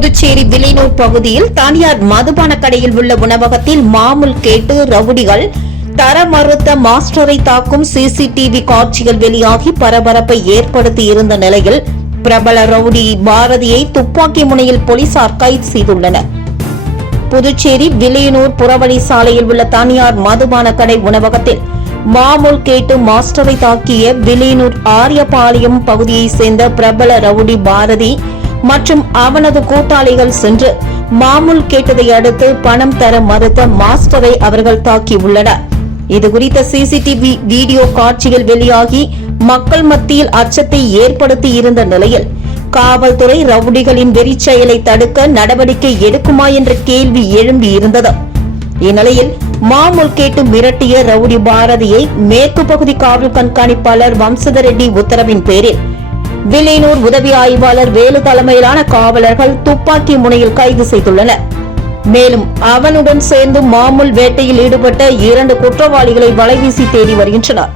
புதுச்சேரி வில்லியனூர் பகுதியில் தனியார் மதுபான கடையில் உள்ள உணவகத்தில் மாமூல் கேட்டு ரவுடிகள் தர மறுத்த மாஸ்டரை தாக்கும் சிசிடிவி காட்சிகள் வெளியாகி பரபரப்பை ஏற்படுத்தி இருந்த நிலையில் பிரபல ரவுடி பாரதியை துப்பாக்கி முனையில் போலீசார் கைது செய்துள்ளனர். புதுச்சேரி வில்லியனூர் புறவழி சாலையில் உள்ள தனியார் மதுபான கடை உணவகத்தில் மாமூல் கேட்டு மாஸ்டரை தாக்கிய வில்லியனூர் ஆரியபாளையம் பகுதியைச் சேர்ந்த பிரபல ரவுடி பாரதி மற்றும் அவனது கூட்டாளிகள் சென்று மாமூல் கேட்டதை அடுத்து பணம் தர மறுத்த மாஸ்டரை அவர்கள் தாக்கியுள்ளனர். இதுகுறித்த சிசிடிவி வீடியோ காட்சிகள் வெளியாகி மக்கள் மத்தியில் அச்சத்தை ஏற்படுத்தி இருந்த நிலையில் காவல்துறை ரவுடிகளின் வெறிச்செயலை தடுக்க நடவடிக்கை எடுக்குமா என்ற கேள்வி எழும்பி இருந்தது. இந்நிலையில் மாமூல் கேட்டு மிரட்டிய ரவுடி பாரதியை மேற்கு பகுதி காவல் கண்காணிப்பாளர் வம்சத ரெட்டி உத்தரவின் பேரில் வில்லியனூர் உதவி ஆய்வாளர் வேலு தலைமையிலான காவலர்கள் துப்பாக்கி முனையில் கைது செய்துள்ளனர். மேலும் அவனுடன் சேர்ந்து மாமூல் வேட்டையில் ஈடுபட்ட இரண்டு குற்றவாளிகளை வலைவீசி தேடி வருகின்றனர்.